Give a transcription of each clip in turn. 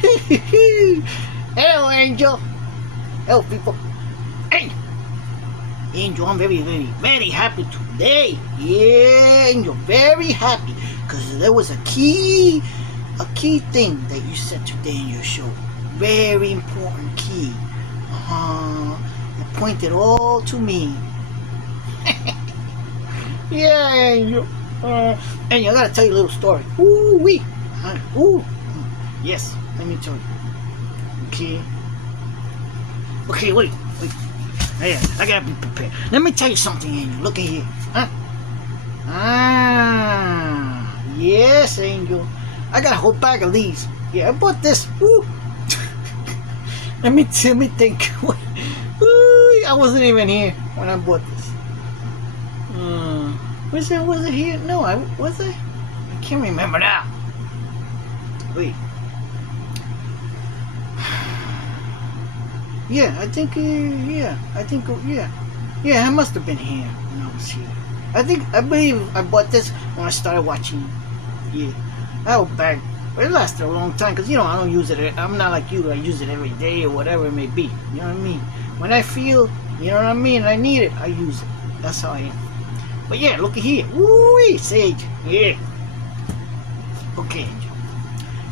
Hello, Angel. Hello, people. Hey, Angel, I'm very, very, very happy today. Yeah, Angel, very happy because there was a key thing that you said today in your show. Very important key. You pointed all to me. Yeah, Angel. Angel, I gotta tell you a little story. Ooh wee. Ooh. Yes, let me tell you. Okay. Okay, wait. Yeah, I gotta be prepared. Let me tell you something, Angel. Look at here. Huh? Yes, Angel. I got a whole bag of these. Yeah, I bought this. Woo. let me think. Ooh, I wasn't even here when I bought this. Was it here? No, was I? I can't remember now. Wait. Yeah, I think. Yeah, I must have been here when I was here. I believe I bought this when I started watching. Yeah, that was bag. But it lasted a long time because I don't use it. I'm not like you. I use it every day or whatever it may be. You know what I mean? When I feel, you know what I mean, I need it, I use it. That's how I am. But yeah, look at here. Woo, Sage. Yeah. Okay, Angel.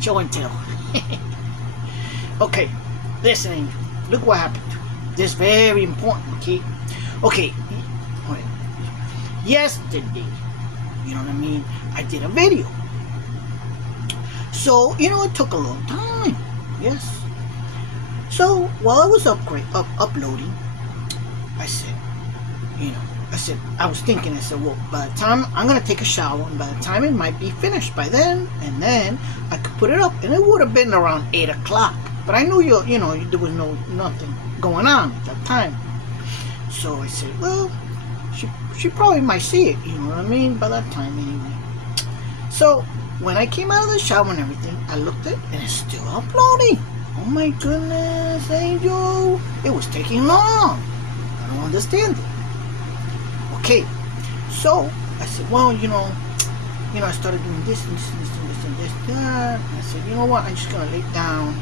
Show and tell. Okay, listen, Angel. Look what happened. This is very important, okay? Okay. Yesterday, you know what I mean? I did a video. So, it took a long time. Yes. So, while I was uploading, I said, I was thinking, well, by the time I'm going to take a shower, and by the time it might be finished by then, and then I could put it up. And it would have been around 8 o'clock. But I knew there was nothing going on at that time. So I said, well, she probably might see it, you know what I mean, by that time anyway. So when I came out of the shower and everything, I looked at it and it's still uploading. Oh my goodness, Angel. It was taking long. I don't understand it. Okay, so I said, well, I started doing this and this and this and this and this, that. And I said, you know what, I'm just gonna lay down.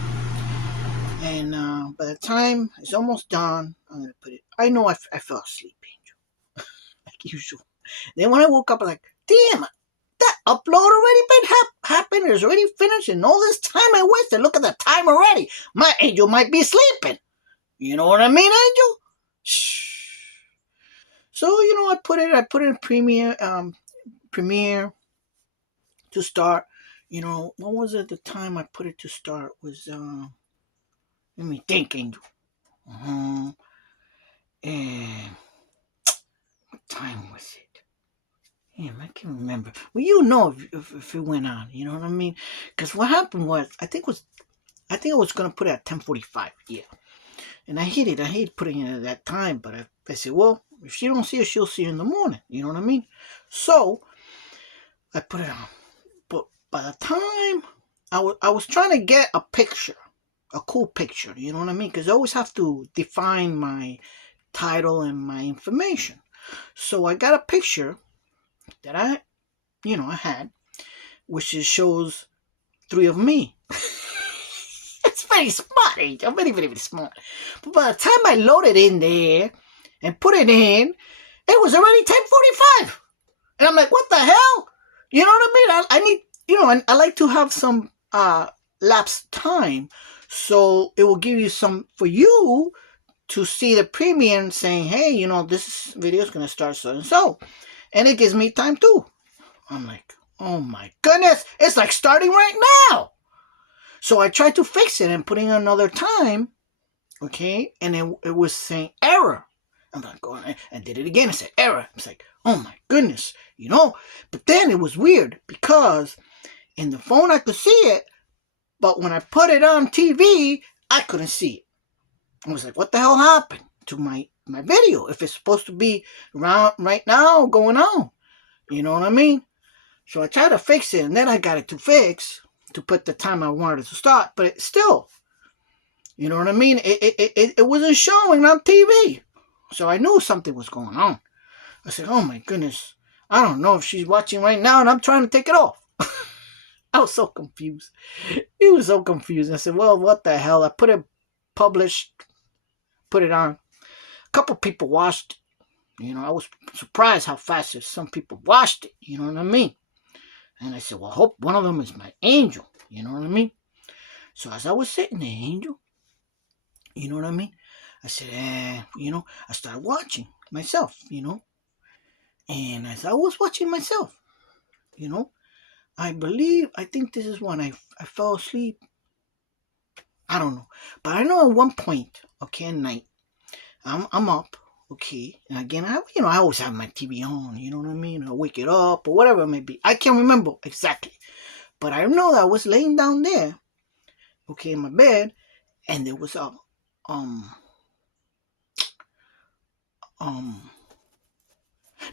And by the time it's almost done, I'm gonna put it. I know I fell asleep, Angel, like usual. Then when I woke up, I'm like, damn, that upload already been happened. It's already finished, and all this time I wasted. Look at the time already. My Angel might be sleeping. You know what I mean, Angel? Shh. So I put it in Premiere to start. What was it? The time I put it to start was let me think, Angel. And what time was it? Damn, I can't remember. Well, if it went on. You know what I mean? Because what happened was, I think I was gonna put it at 10:45. Yeah, and I hate it. I hate putting it at that time. But I said, well, if she don't see it, she'll see it in the morning. You know what I mean? So I put it on. But by the time I was trying to get a picture, a cool picture. You know what I mean? Because I always have to define my title and my information. So I got a picture that I had, which shows 3 of me. It's very smart, Angel. Very, very, very smart. But by the time I loaded in there and put it in, it was already 10:45. And I'm like, what the hell? You know what I mean? I need, and I like to have some lapse time. So it will give you some, for you to see the premium saying, hey, this video is going to start so and so. And it gives me time too. I'm like, oh my goodness, it's like starting right now. So I tried to fix it and putting another time, okay, and it was saying error. I'm like, going and did it again. I said error. I was like, oh my goodness, But then it was weird because in the phone I could see it, but when I put it on TV, I couldn't see it. I was like, what the hell happened to my video if it's supposed to be right now going on? You know what I mean? So I tried to fix it, and then I got it to fix to put the time I wanted it to start, but it still, you know what I mean? It wasn't showing on TV. So I knew something was going on. I said, oh my goodness, I don't know if she's watching right now, and I'm trying to take it off. I was so confused. It was so confused. I said, well, what the hell? I put it published, put it on. A couple people watched it. I was surprised how fast some people watched it. You know what I mean? And I said, well, I hope one of them is my angel. You know what I mean? So as I was sitting there, Angel, you know what I mean? I said, I started watching myself, And as I was watching myself, you know, I think this is when I fell asleep. I don't know. But I know at one point, okay, at night, I'm up, okay, and again, I always have my TV on, you know what I mean? I wake it up or whatever it may be. I can't remember exactly. But I know that I was laying down there, okay, in my bed, and there was a, um, um,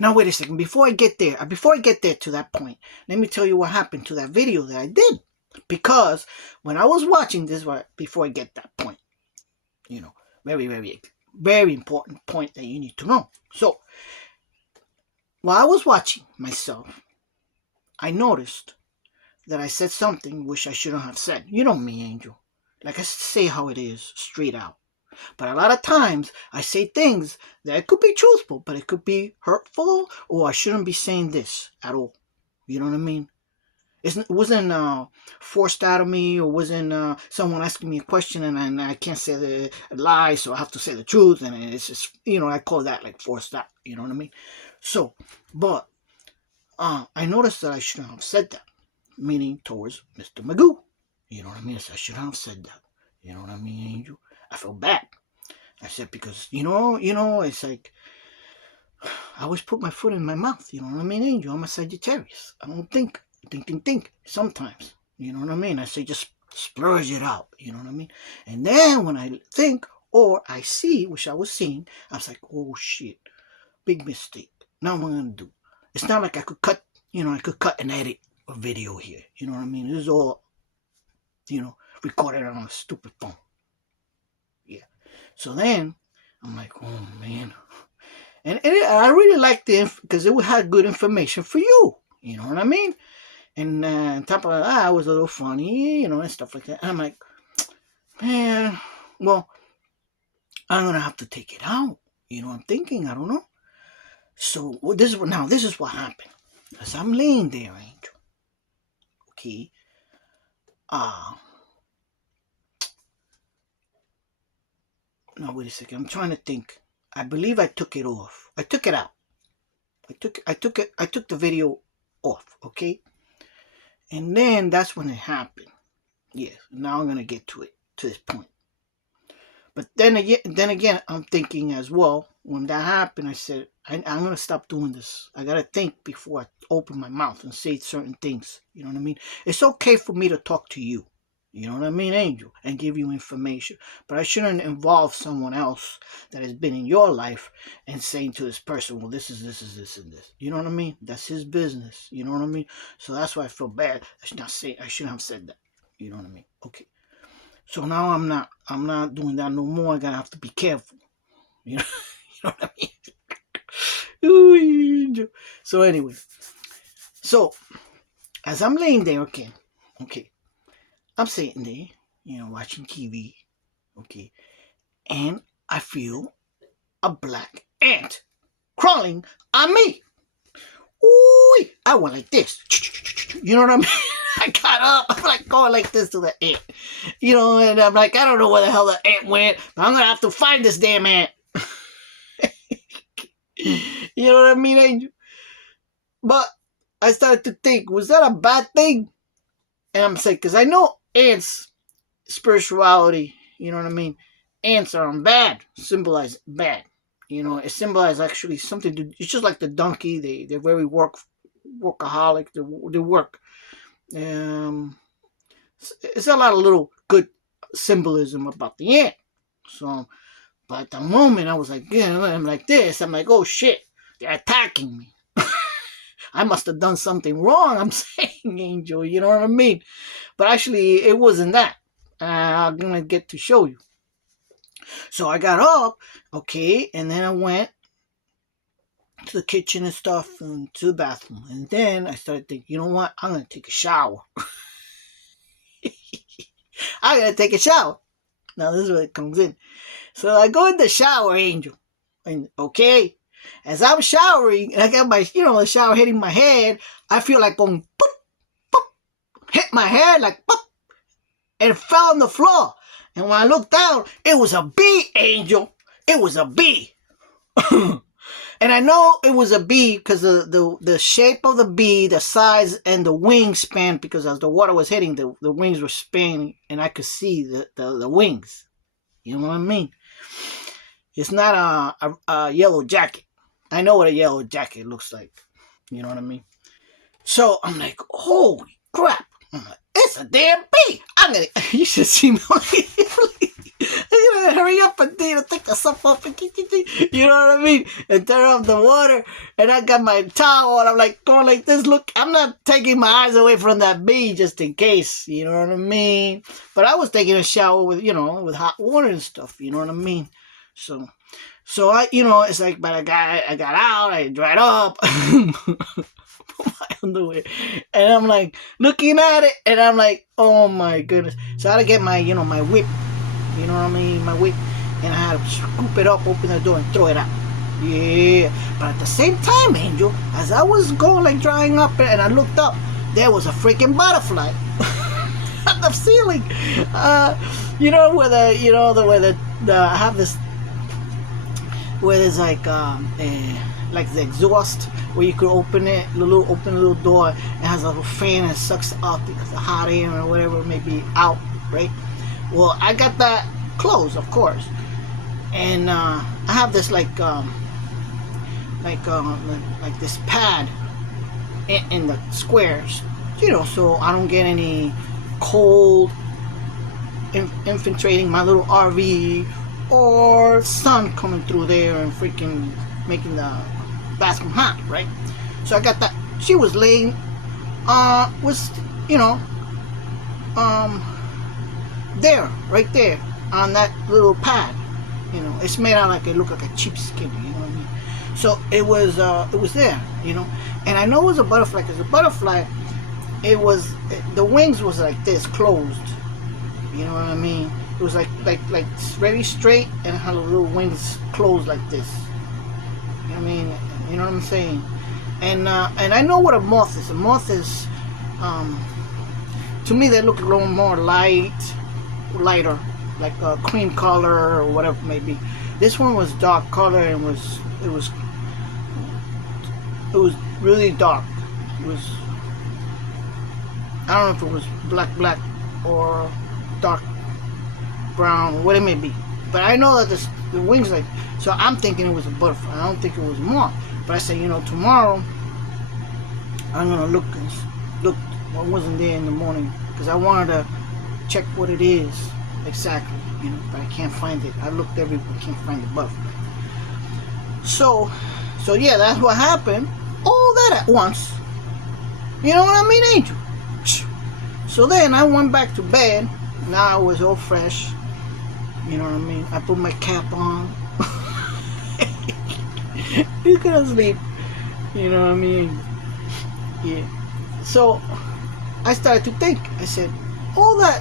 now wait a second. Before I get there to that point, let me tell you what happened to that video that I did. Because when I was watching this, before I get that point, very, very, very important point that you need to know. So, while I was watching myself, I noticed that I said something which I shouldn't have said. You know me, Angel. Like I say how it is, straight out. But a lot of times I say things that could be truthful, but it could be hurtful, or I shouldn't be saying this at all. You know what I mean? It wasn't forced out of me, or wasn't someone asking me a question and I can't say the lie, so I have to say the truth, and it's just, I call that like forced out. You know what I mean? So, but I noticed that I shouldn't have said that, meaning towards Mr. Magoo. You know what I mean? I shouldn't have said that. You know what I mean, Angel? I felt bad. I said, because, it's like, I always put my foot in my mouth. You know what I mean, Angel? I'm a Sagittarius. I don't think sometimes. You know what I mean? I say, just splurge it out. You know what I mean? And then when I think or I see, which I was seeing, I was like, oh shit, big mistake. Now what am I going to do? It's not like I could cut and edit a video here. You know what I mean? This is all, recorded on a stupid phone. Yeah. So then I'm like, oh man. And I really liked it because it had good information for you. You know what I mean? And on top of that, it was a little funny, and stuff like that. And I'm like, man, well, I'm going to have to take it out. I'm thinking, I don't know. So this is what happened. As I'm laying there, Angel. Okay. Now wait a second. I'm trying to think. I believe I took it off. I took it out. I took the video off, okay? And then that's when it happened. Yes, now I'm gonna get to this point. But then again, I'm thinking as well, when that happened, I said, I'm gonna stop doing this. I gotta think before I open my mouth and say certain things. You know what I mean? It's okay for me to talk to you. You know what I mean, Angel? And give you information. But I shouldn't involve someone else that has been in your life and saying to this person, well, this is this and this. You know what I mean? That's his business. You know what I mean? So that's why I feel bad. I shouldn't have said that. You know what I mean? Okay. So now I'm not doing that no more. I gotta have to be careful. You know, you know what I mean? Ooh, Angel. So anyway. So as I'm laying there, okay. I'm sitting there, watching TV, okay, and I feel a black ant crawling on me. Ooh, I went like this. You know what I mean? I got up, I'm like going like this to the ant. And I'm like, I don't know where the hell the ant went, but I'm going to have to find this damn ant. You know what I mean, Angel? But I started to think, was that a bad thing? And I'm saying, because I know ants, spirituality, you know what I mean? Ants are bad, symbolize bad. It symbolizes actually something to, it's just like the donkey, they're very workaholic, they work. It's a lot of little good symbolism about the ant. So, but at the moment I was like, I'm like this, I'm like, oh shit, they're attacking me. I must have done something wrong, I'm saying, Angel, you know what I mean? But actually, it wasn't that. I'm going to get to show you. So I got up, okay, and then I went to the kitchen and stuff, and to the bathroom. And then I started thinking, you know what? I'm going to take a shower. I gotta take a shower. Now this is where it comes in. So I go in the shower, Angel. And okay, as I'm showering, and I got my, the shower hitting my head, I feel like going boop, boop, hit my head like boop, and it fell on the floor. And when I looked down, it was a bee, Angel. It was a bee. And I know it was a bee because the shape of the bee, the size, and the wingspan, because as the water was hitting, the wings were spanning, and I could see the wings. You know what I mean? It's not a yellow jacket. I know what a yellow jacket looks like. You know what I mean? So I'm like, holy crap. I'm like, it's a damn bee. You should see me. I'm gonna hurry up and take the stuff off and you know what I mean? And turn off the water. And I got my towel and I'm like going like this. Look, I'm not taking my eyes away from that bee just in case. You know what I mean? But I was taking a shower with, with hot water and stuff. You know what I mean? So I, it's like, but I got out, I dried up, put my underwear, and I'm like looking at it, and I'm like, oh my goodness. So I had to get my, my whip, you know what I mean, my whip, and I had to scoop it up, open the door, and throw it out. Yeah, but at the same time, Angel, as I was going like drying up, and I looked up, there was a freaking butterfly at the ceiling. Where I have this. Where there's like the exhaust where you could open it, open a little door, it has a little fan and sucks out the hot air or whatever it may be out, right? Well, I got that closed, of course, and I have this like this pad in the squares, so I don't get any cold infiltrating my little RV. Or sun coming through there and freaking making the bathroom hot, right? So I got that. She was laying, there, right there, on that little pad. It's made out like it looked like a cheap skin. You know what I mean? So it was there. And I know it was a butterfly because the butterfly, the wings was like this, closed. You know what I mean? It was like very straight and had a little wings closed like this. You know what I mean? You know what I'm saying? And I know what a moth is. A moth is, to me, they look a little more lighter, like a cream color or whatever it may be. This one was dark color and it was really dark. It was, I don't know if it was black or dark brown, what it may be, but I know that the wings like, so I'm thinking it was a butterfly. I don't think it was a moth. But I said, tomorrow I'm gonna look what wasn't there in the morning because I wanted to check what it is exactly, but I can't find it. I looked everywhere, can't find the butterfly. So yeah, that's what happened. All that at once. You know what I mean, Angel? So then I went back to bed. Now I was all fresh. You know what I mean? I put my cap on. You couldn't sleep. You know what I mean? Yeah. So I started to think. I said, all that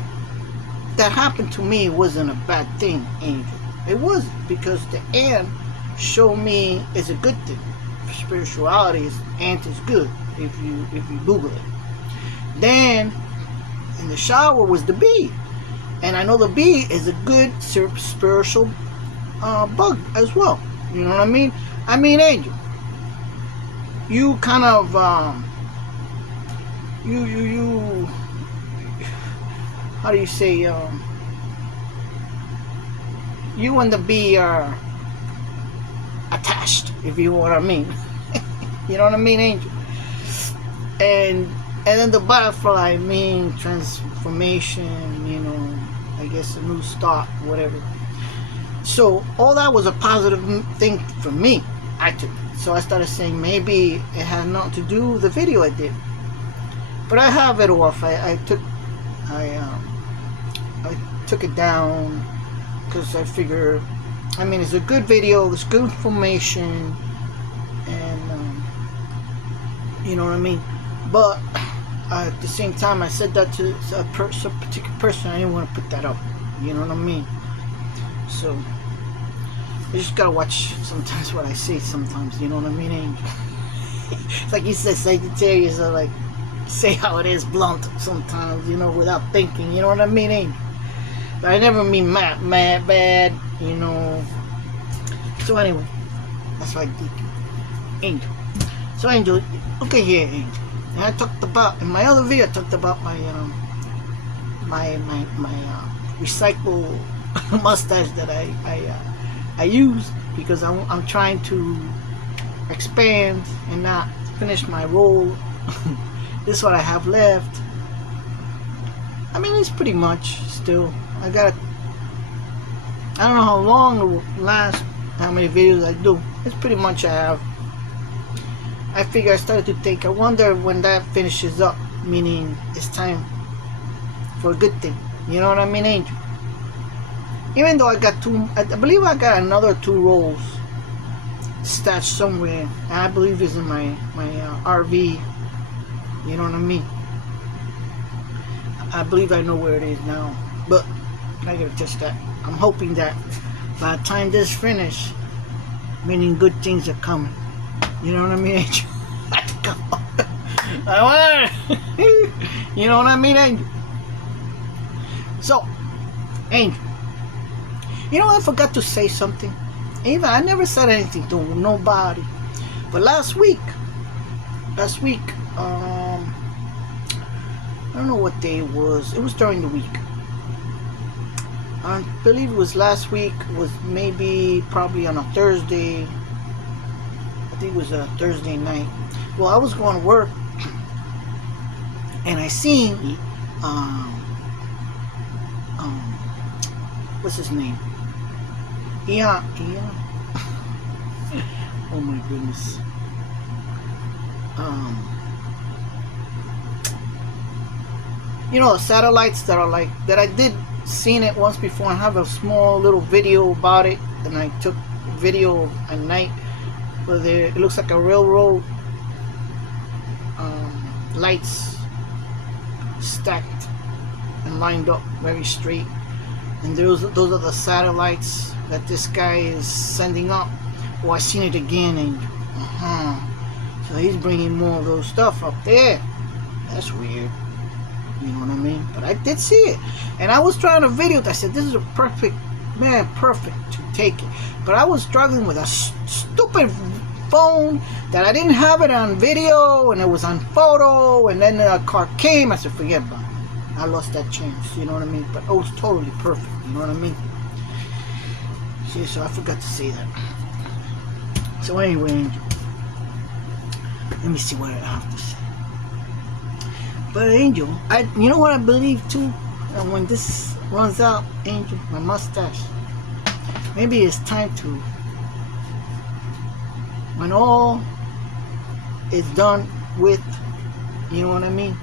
happened to me wasn't a bad thing, Angel. It wasn't, because the ant showed me it's a good thing. Spirituality ant is good if you Google it. Then in the shower was the bee. And I know the bee is a good spiritual bug as well. You know what I mean? I mean, Angel, you kind of you how do you say, you and the bee are attached, if you know what I mean. You know what I mean, Angel? And then the butterfly mean transformation, I guess a new start, whatever. So all that was a positive thing for me. I took it. So I started saying maybe it had nothing to do with the video I did. But I have it off. I took it down because I figure, it's a good video, it's good information, and you know what I mean. But at the same time, I said that to a particular person. I didn't want to put that up. You know what I mean? So you just gotta watch sometimes what I say. Sometimes, you know what I mean, Angel? It's like you said, Sagittarius are like say how it is, blunt sometimes. You know, without thinking. You know what I mean, Angel? But I never mean mad, bad. You know. So anyway, that's what I did, Angel. So Angel, okay here, Angel. And I talked about in my other video. I talked about my recycle mustache that I use because I'm trying to expand and not finish my roll. This is what I have left. I mean, it's pretty much still. I don't know how long it will last, how many videos I do. It's pretty much I figure I started to think, I wonder when that finishes up, meaning it's time for a good thing. You know what I mean, Angel? Even though I got I believe I got another 2 rolls stashed somewhere. And I believe it's in my RV. You know what I mean? I believe I know where it is now. But I gotta test that. I'm hoping that by the time this finishes, meaning good things are coming. You know what I mean, Angel? You know what I mean, Angel? So, Angel, you know, I forgot to say something. Even I never said anything to nobody. But last week, I don't know what day it was. It was during the week. I believe it was last week. It was probably on a Thursday. I think it was a Thursday night. Well, I was going to work, and I seen what's his name? Ian. Oh my goodness. You know, satellites that are like that. I did seen it once before. I have a small little video about it, and I took video at night where it looks like a railroad, lights stacked and lined up very straight, and those are the satellites that this guy is sending up. Oh, I seen it again, and so he's bringing more of those stuff up there. That's weird. You know what I mean? But I did see it, and I was trying to video it. I said this is a perfect to take it, but I was struggling with a stupid phone that I didn't have it on video, and it was on photo, and then a car came. I said forget about it. I lost that chance. You know what I mean? But it was totally perfect. You know what I mean? See, so I forgot to say that. So anyway, Angel, let me see what I have to say. But Angel, you know what I believe too? When this runs out, Angel, my mustache, maybe it's time to, when all is done with, you know what I mean?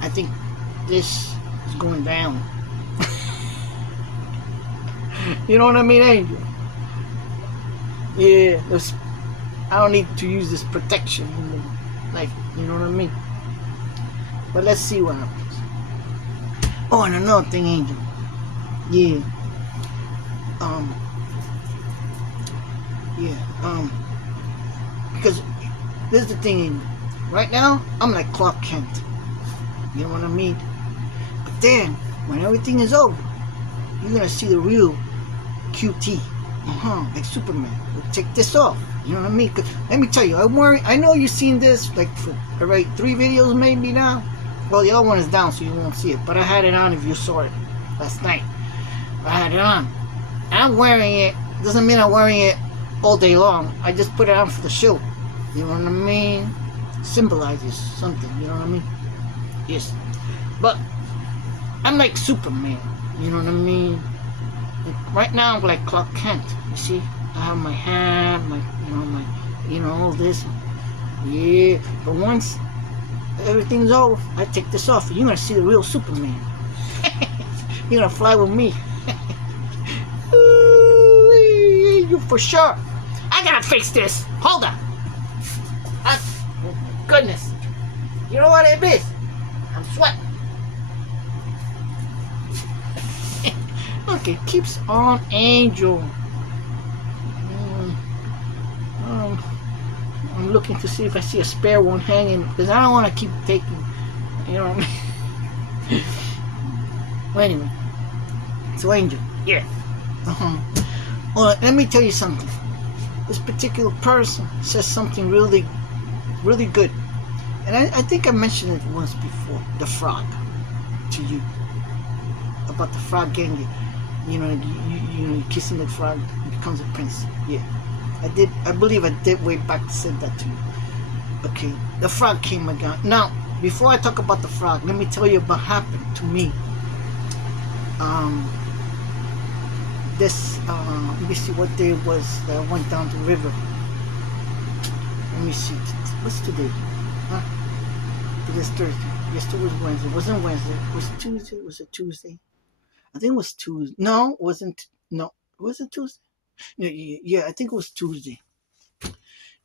I think this is going down. You know what I mean, Angel? Yeah, I don't need to use this protection, like, you know what I mean? But let's see what happens. Oh, and another thing, Angel. Yeah. Because this is the thing, Angel. Right now, I'm like Clark Kent. You know what I mean? But then, when everything is over, you're gonna see the real QT. Like Superman. We'll take this off. You know what I mean? 'Cause let me tell you, I know you've seen this like for 3 videos maybe now. Well, the other one is down, so you won't see it. But I had it on if you saw it last night. I had it on. I'm wearing it. Doesn't mean I'm wearing it all day long. I just put it on for the show. You know what I mean? Symbolizes something. You know what I mean? Yes. But I'm like Superman. You know what I mean? Right now I'm like Clark Kent. You see? I have my hat, all this. Yeah. But once everything's over, I take this off. You're gonna see the real Superman. You're gonna fly with me. You for sure. I gotta fix this. Hold on. Goodness. You know what it is? I'm sweating. Look, it keeps on, Angel. Um, I'm looking to see if I see a spare one hanging because I don't want to keep taking. You know what I mean? Well, anyway, so Angel, yeah. Well, let me tell you something. This particular person says something really, really good, and I think I mentioned it once before. The frog to you about the frog getting you kissing the frog, he becomes a prince. Yeah, I did. I believe I did way back said that to you. Okay, the frog came again. Now, before I talk about the frog, let me tell you what happened to me. This let me see what day it was that I went down the river. Let me see. What's today? Huh? Today's Thursday. Yesterday was Wednesday. It wasn't Wednesday. Was it Tuesday? Was it Tuesday? I think it was Tuesday. No, it wasn't. No, was it Tuesday? Yeah, I think it was Tuesday.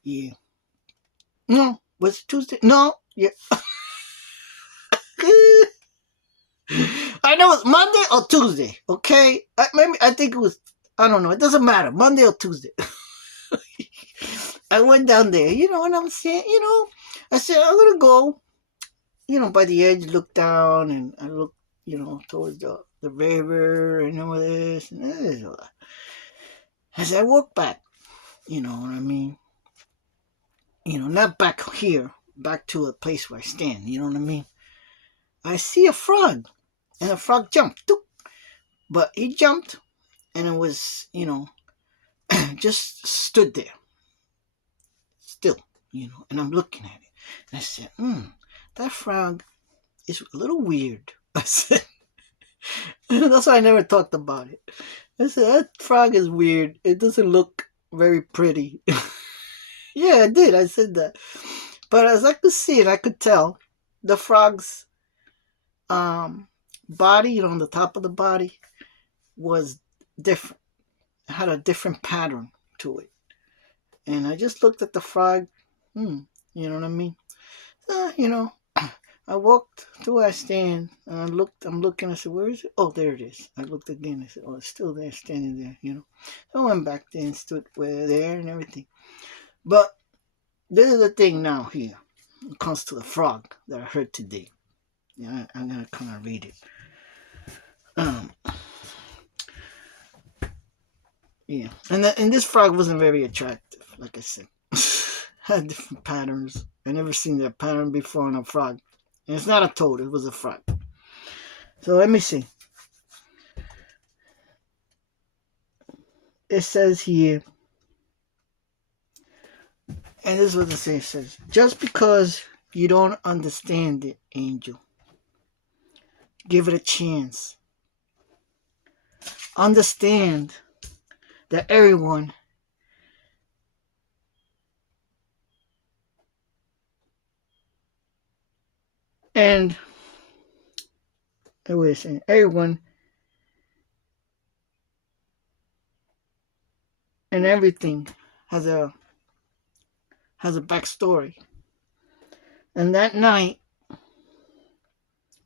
Yeah. No, was it Tuesday? No. Yeah. I know it's Monday or Tuesday. Okay, I think it was. I don't know. It doesn't matter. Monday or Tuesday. I went down there. You know what I'm saying? I said I'm gonna go. By the edge, look down, and I look. Towards the river and all this. And this. As I walk back, you know what I mean. Not back here, back to a place where I stand. You know what I mean. I see a frog, and the frog jumped. But he jumped, and it was, just stood there, still, and I'm looking at it. And I said, that frog is a little weird. I said, that's why I never talked about it. I said, that frog is weird. It doesn't look very pretty. Yeah, I did. I said that. But as I could see it, I could tell the frog's body, on the top of the body, was different. It had a different pattern to it. And I just looked at the frog. You know what I mean? I walked to where I stand and I'm looking, I said, where is it? Oh, there it is. I looked again, I said, oh, it's still there, standing there. So I went back there and stood there and everything. But this is the thing now here. It comes to the frog that I heard today. I'm going to kind of read it. Yeah. And this frog wasn't very attractive, like I said. Had different patterns. I never seen that pattern before on a frog. And it's not a toad, it was a frog. So let me see. It says here, and this is what it says. Just because you don't understand it, Angel, give it a chance. Understand that everyone and everyone and everything has a backstory. And that night,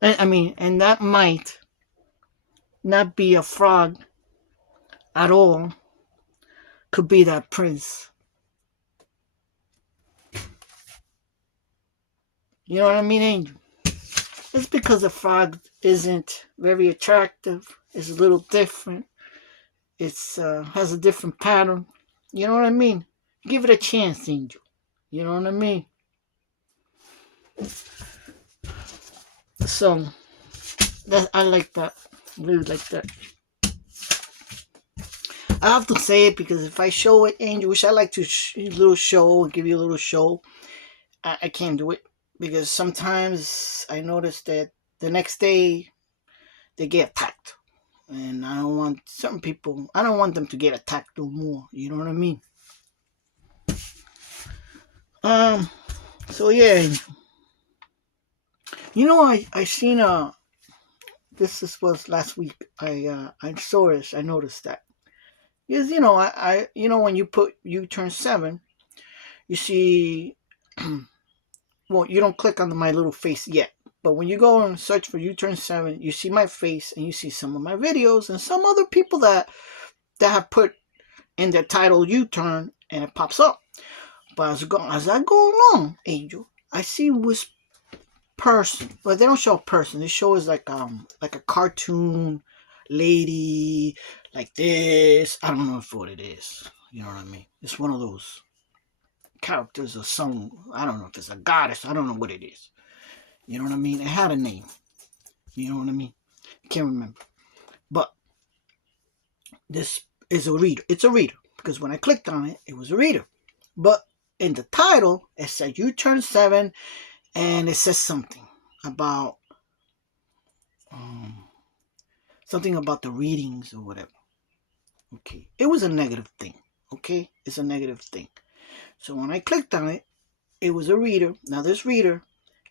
and that might not be a frog at all. Could be that prince. You know what I mean, Angel? It's because the frog isn't very attractive. It's a little different. It's has a different pattern. You know what I mean? Give it a chance, Angel. You know what I mean? So I like that. I really like that. I have to say it because if I show it, Angel, which I like to little show and give you a little show, I can't do it because sometimes I notice that the next day they get attacked, and I don't want certain people. I don't want them to get attacked no more. You know what I mean? So yeah, I seen was last week. I saw this. I noticed that. Because when you turn 7, you see well, you don't click on my little face yet. But when you go and search for U-Turn 7, you see my face and you see some of my videos and some other people that have put in their title U-Turn and it pops up. But as I go along, Angel, I see this person. But they don't show a person. They show us like a cartoon lady like this. I don't know what it is. You know what I mean? It's one of those characters or some, I don't know if it's a goddess. I don't know what it is. You know what I mean? It had a name. You know what I mean? Can't remember. But this is a reader. It's a reader. Because when I clicked on it, it was a reader. But in the title, it said U-Turn 7, and it says something about the readings or whatever. Okay. It was a negative thing. Okay? It's a negative thing. So when I clicked on it, it was a reader. Now this reader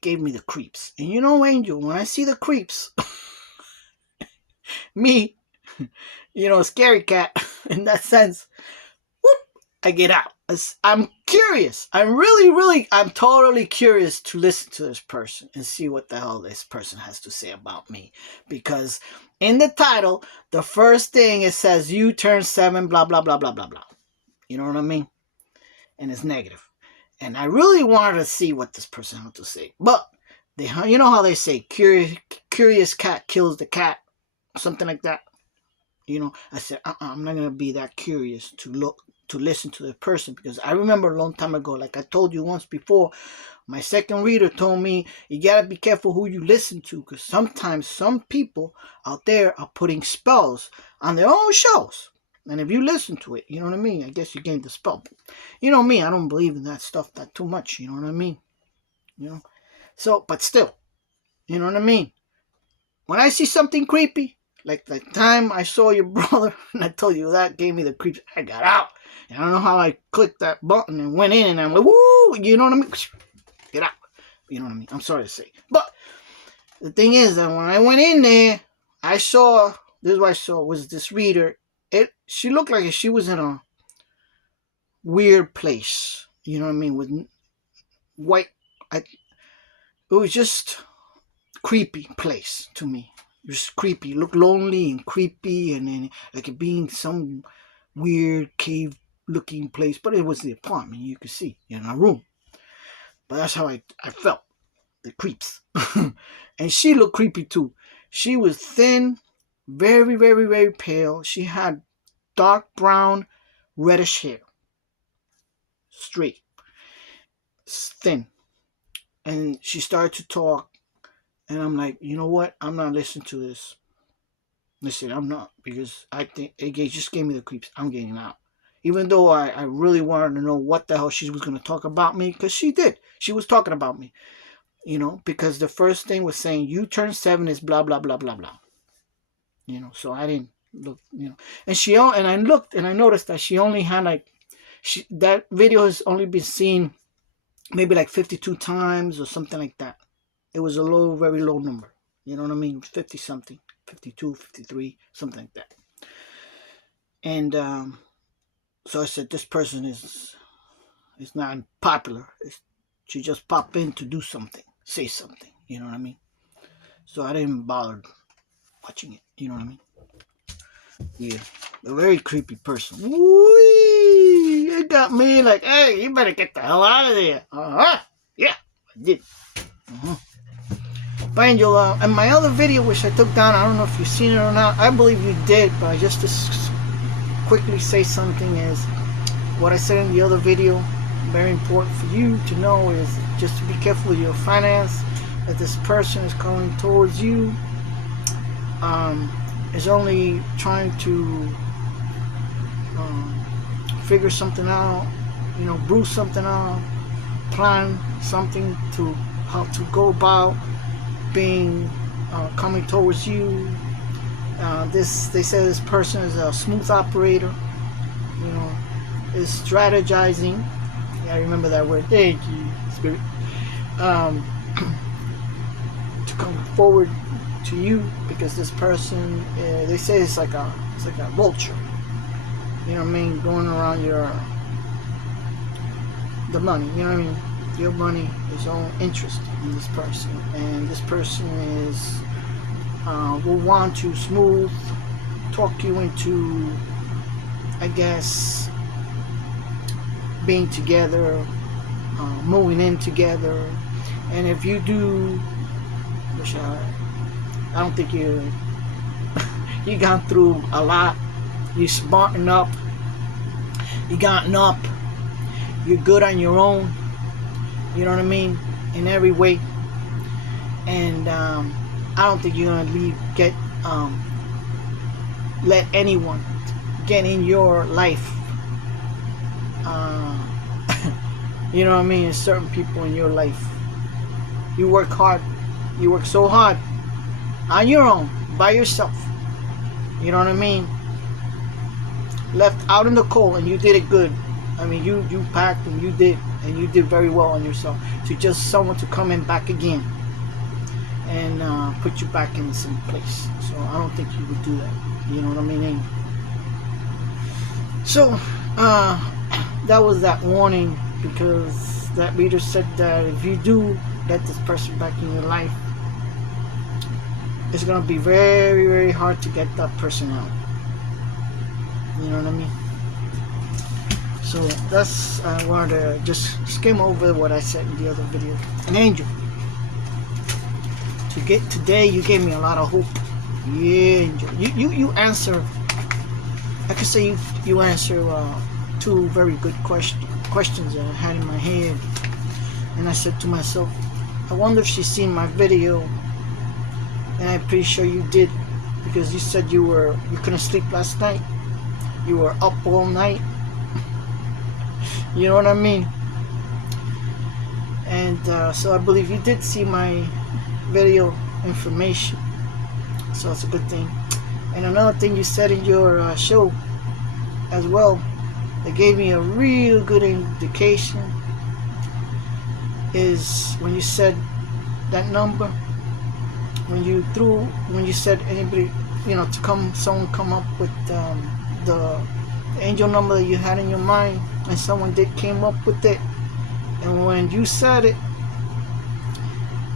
gave me the creeps. And you know, Angel, when I see the creeps, me, you know, a scary cat in that sense, whoop, I get out. I'm curious. I'm totally curious to listen to this person and see what the hell this person has to say about me. Because in the title, the first thing it says, U-Turn 7, blah, blah, blah, blah, blah, blah. You know what I mean? And it's negative. And I really wanted to see what this person had to say. But, you know how they say, curious cat kills the cat? Something like that. You know, I said, I'm not going to be that curious to listen to the person, because I remember a long time ago, like I told you once before, my second reader told me, you got to be careful who you listen to, because sometimes some people out there are putting spells on their own shows. And if you listen to it, you know what I mean? I guess you gain the spell. You know me, I don't believe in that stuff that too much, you know what I mean? You know? So, but still, you know what I mean? When I see something creepy, like the time I saw your brother, and I told you that gave me the creeps, I got out. And I don't know how I clicked that button and went in, and I'm like, woo, you know what I mean? Get out. You know what I mean? I'm sorry to say. But the thing is that when I went in there, I saw, this is what I saw, was this reader. She looked like she was in a weird place. You know what I mean? With white, it was just creepy place to me. It was creepy. It looked lonely and creepy, and then like it being some weird cave looking place, but it was the apartment, you could see in a room. But that's how I felt, the creeps. And she looked creepy too. She was thin, very, very, very pale. She had dark brown, reddish hair, straight, thin. And she started to talk, and I'm like, you know what? I'm not listening to this. Listen, I'm not, because I think it just gave me the creeps. I'm getting out. Even though I really wanted to know what the hell she was going to talk about me, because she did. She was talking about me, you know, because the first thing was saying, U-Turn 7 is blah, blah, blah, blah, blah. You know, so I didn't look, you know. And I looked, and I noticed that she only had like, that video has only been seen maybe like 52 times or something like that. It was a low, very low number. You know what I mean? 50 something, 52, 53, something like that. And so I said, this person is not popular. She just popped in to do something, say something. You know what I mean? So I didn't bother watching it. You know what I mean? Yeah, a very creepy person. Whee! It got me like, hey, you better get the hell out of there. Yeah, I did. But Angel, and my other video, which I took down, I don't know if you've seen it or not. I believe you did, but just to quickly say something is, what I said in the other video, very important for you to know, is just to be careful with your finance. That this person is coming towards you, is only trying to figure something out, you know, brew something out, plan something to how to go about being coming towards you. They say this person is a smooth operator, you know, is strategizing. Yeah, I remember that word. Thank you, Spirit. To come forward to you, because this person, they say it's like a vulture. You know what I mean? Going around the money. You know what I mean? your money, his own interest in this person, and this person is will want to smooth talk you into, I guess, being together, moving in together. And if you do, which I don't think you gone through a lot, you smarten up, you gotten up, you're good on your own, you know what I mean, in every way. And I don't think you're gonna let anyone get in your life. You know what I mean? There's certain people in your life. You work hard. You work so hard on your own, by yourself. You know what I mean? Left out in the cold, and you did it good. I mean, you packed and you did very well on yourself. To just someone to come in back again and put you back in the same place. So I don't think you would do that. You know what I mean? So that was that warning, because that reader said that if you do let this person back in your life, it's gonna be very, very hard to get that person out. You know what I mean? So that's, I wanted to just skim over what I said in the other video. An angel. Today you gave me a lot of hope. Yeah, angel. You answer. I could say you answer two very good questions that I had in my head, and I said to myself, I wonder if she's seen my video. And I'm pretty sure you did, because you said you couldn't sleep last night. You were up all night. You know what I mean? And so I believe you did see my video information. So it's a good thing. And another thing you said in your show as well, that gave me a real good indication, is when you said that number, when you said anybody, someone come up with the angel number that you had in your mind, and someone came up with it, and when you said it,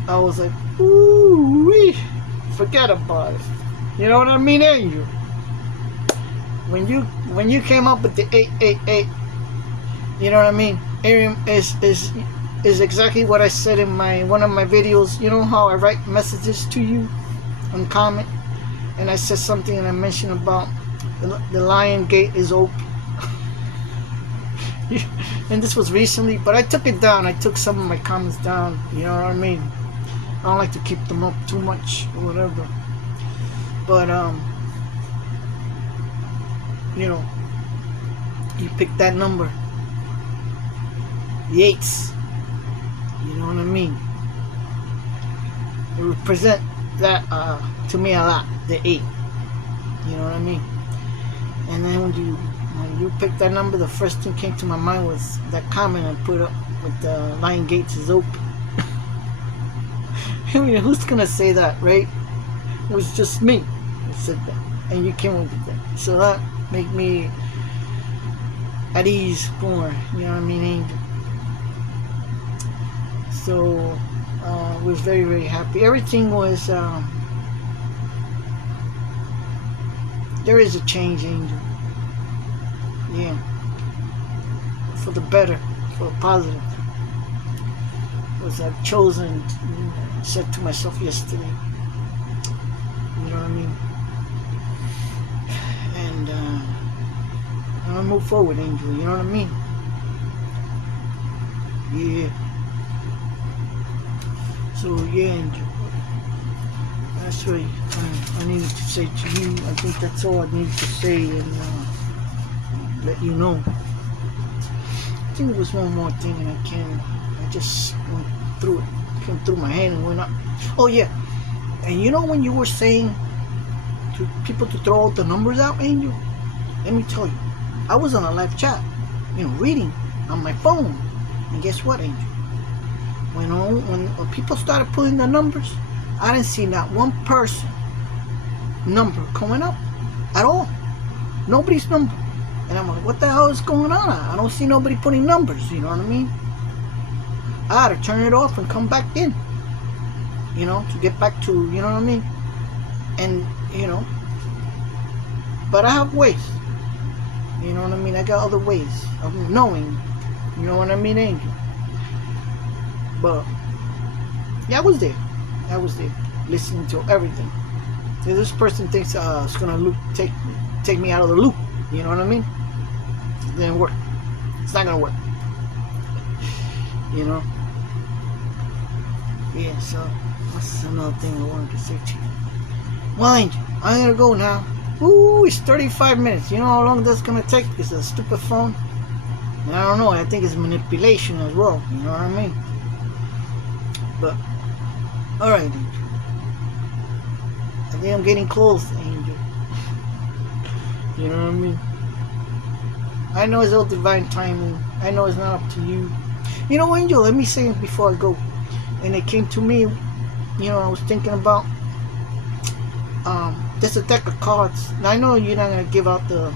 I was like, ooh, forget about it. You know what I mean, angel? When you came up with the 888, you know what I mean? Is exactly what I said in one of my videos. You know how I write messages to you on comment, and I said something, and I mentioned about the lion gate is open. And this was recently, but I took it down. I took some of my comments down. You know what I mean? I don't like to keep them up too much or whatever. But you picked that number, the 8s. You know what I mean? It represent that to me a lot, the 8. You know what I mean? And then when you picked that number, the first thing came to my mind was that comment I put up with the lion gates is open. I mean, who's gonna say that, right? It was just me that said that, and you came with that. So that made me at ease more. You know what I mean, angel? So I was very, very happy. Everything was. There is a change, angel. Yeah. For the better, for the positive. Was I've chosen, said to myself yesterday. You know what I mean? And I'm gonna move forward, angel. You know what I mean? Yeah. So yeah, angel. That's what I needed to say to you. I think that's all I need to say, and let you know. I think it was one more thing, and I just went through it, came through my head and went up. Oh yeah, and you know when you were saying to people to throw out the numbers out, angel, let me tell you, I was on a live chat, reading on my phone, and guess what, angel? When people started putting the numbers, I didn't see not one person number coming up at all. Nobody's number. And I'm like, what the hell is going on? I don't see nobody putting numbers, you know what I mean? I had to turn it off and come back in, to get back to, you know what I mean? And, but I have ways, you know what I mean? I got other ways of knowing, you know what I mean, Angel? But, yeah, I was there, listening to everything. If this person thinks it's gonna take me out of the loop, you know what I mean? It didn't work. It's not gonna work, you know? Yeah, so what's another thing I wanted to say to you? Well, Angel, I'm gonna go now. Ooh, it's 35 minutes. You know how long that's gonna take? It's a stupid phone. I don't know. I think it's manipulation as well. You know what I mean? But, alright, Angel. I think I'm getting close, Angel. You know what I mean? I know it's all divine timing. I know it's not up to you. You know, Angel, let me say it before I go. And it came to me, I was thinking about there's a deck of cards. Now I know you're not gonna give out the,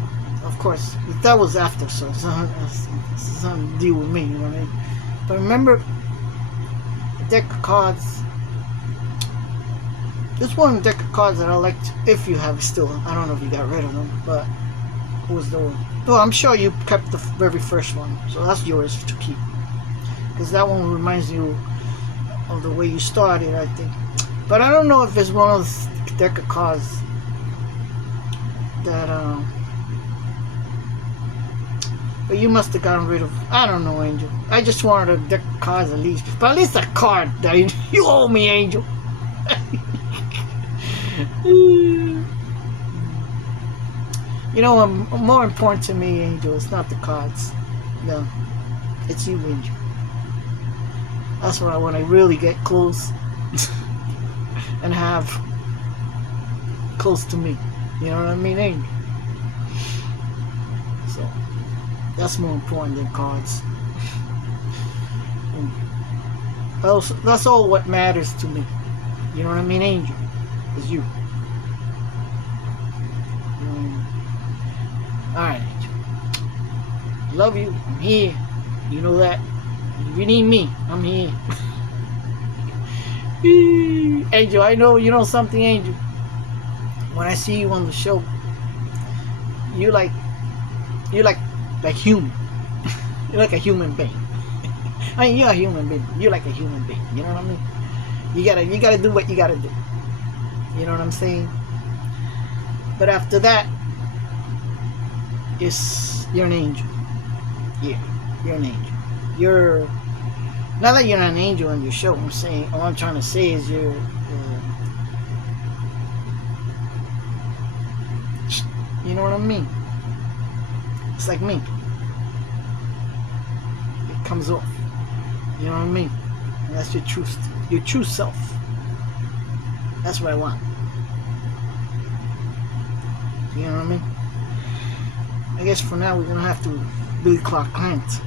of course, that was after, so it's something to deal with me, you know what I mean? But remember, the deck of cards. There's one deck of cards that I liked. If you have it still, I don't know if you got rid of them, but who was the one? Well, I'm sure you kept the very first one, so that's yours to keep. Because that one reminds you of the way you started, I think. But I don't know if it's one of those deck of cards that but you must have gotten rid of. I don't know, Angel. I just wanted a deck of cards at least, but at least a card that you owe me, Angel. You know, more important to me, Angel, it's not the cards. No, it's you, Angel. That's what I want to really get close and have close to me. You know what I mean, Angel? So, that's more important than cards. That's all what matters to me. You know what I mean, Angel? Is you. Alright, Angel. Love you. I'm here. You know that. If you need me, I'm here. Angel, I know you know something, Angel. When I see you on the show, you like human. You're like a human being. I mean, you're a human being. You're like a human being. You know what I mean? You gotta do what you gotta do. You know what I'm saying? But after that, you're an angel. Yeah, you're an angel. You're not that you're not an angel on your show. I'm saying all I'm trying to say is you're. You know what I mean? It's like me. It comes off. You know what I mean? And that's your true self. That's what I want. You know what I mean? I guess for now we're gonna have to Billy Clark Kent.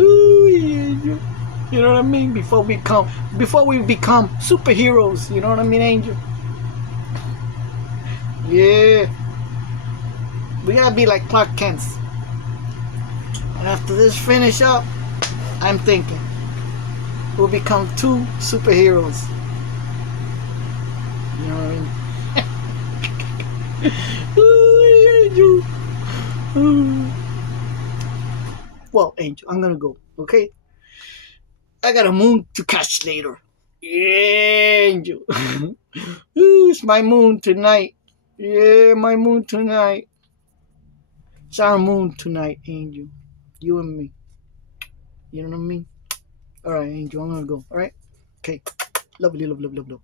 Ooh, Angel. You know what I mean? Before we become superheroes. You know what I mean, Angel? Yeah. We gotta be like Clark Kent. And after this finish up, I'm thinking we'll become 2 superheroes. You know what I mean? Angel. Well, Angel, I'm gonna go, okay? I got a moon to catch later. Yeah, Angel. Ooh, it's my moon tonight. Yeah, my moon tonight. It's our moon tonight, Angel. You and me. You know what I mean? Alright, Angel, I'm gonna go. Alright? Okay. Lovely, love, love, love, love.